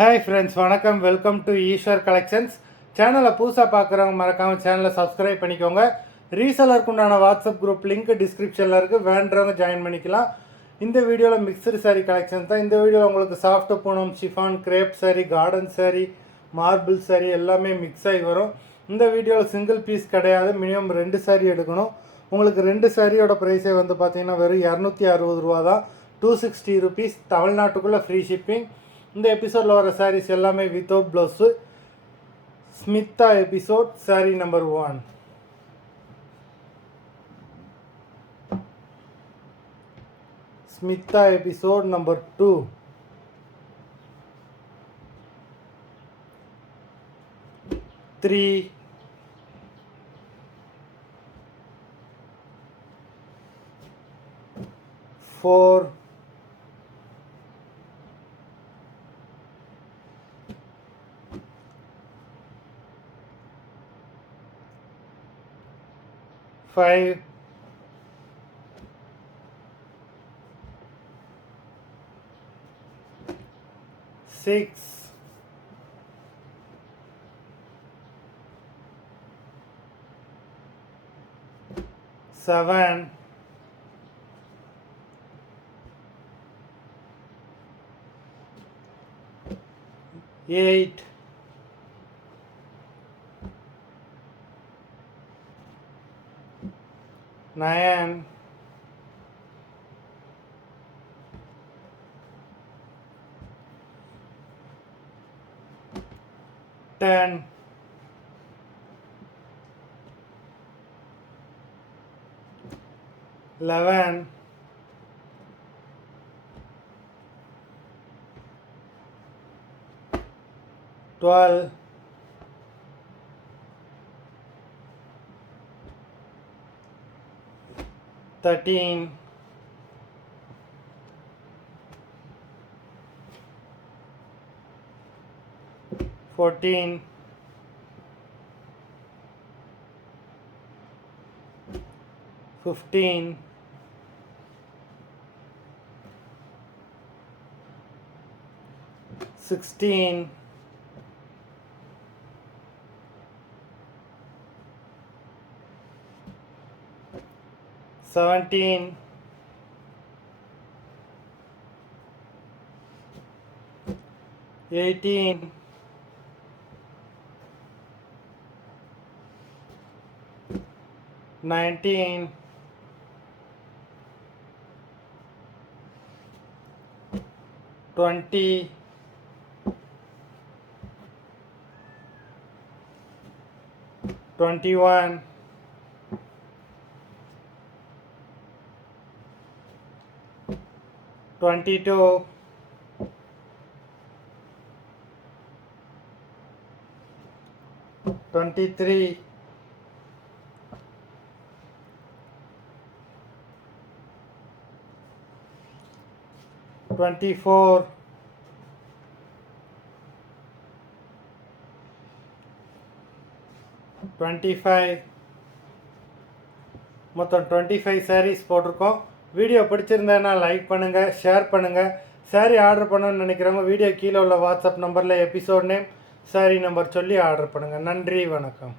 Hi friends, வணக்கம். Welcome to Eswar collections. சேனலை புதுசாக பார்க்குறவங்க மறக்காமல் சேனலை சப்ஸ்கிரைப் பண்ணிக்கோங்க. ரீசெலருக்கு உண்டான வாட்ஸ்அப் குரூப் லிங்க் டிஸ்கிரிப்ஷனில் இருக்குது, வேண்டுறவங்க ஜாயின் பண்ணிக்கலாம். இந்த வீடியோவில் மிக்சடு சாரீ கலெக்ஷன் தான். இந்த வீடியோவில் உங்களுக்கு soft Poonam, chiffon, crepe sari, garden sari, marble sari எல்லாமே மிக்ஸ் ஆகி வரும். இந்த வீடியோவில் சிங்கிள் பீஸ் கிடையாது, மினிமம் 2 சாரீ எடுக்கணும். உங்களுக்கு 2 சாரியோட ப்ரைஸே வந்து பார்த்தீங்கன்னா வெறும் 260 ரூபா தான். 260 ருபீஸ், தமிழ்நாட்டுக்குள்ளே ஃப்ரீ ஷிப்பிங். இந்த எபிசோடில் வர சாரீஸ் எல்லாமே without blouse. Smitha episode sari number 1. Smitha episode number 2. Three, 4, 5, 6, 7, 8, 9, 10, 11, 12, 13, 14, 15, 16, 17, 18, 19, 20, 21, 22, 23, 24, 25, மொத்தம் 25 சாரீஸ் போட்டிருக்கோம். வீடியோ பிடிச்சிருந்தேன்னா லைக் பண்ணுங்கள், ஷேர் பண்ணுங்கள். சாரீ ஆர்டர் பண்ணணும்னு நினைக்கிறவங்க வீடியோ கீழே உள்ள வாட்ஸ்அப் நம்பரில் எபிசோட் நேம், சாரீ நம்பர் சொல்லி ஆர்டர் பண்ணுங்கள். நன்றி, வணக்கம்.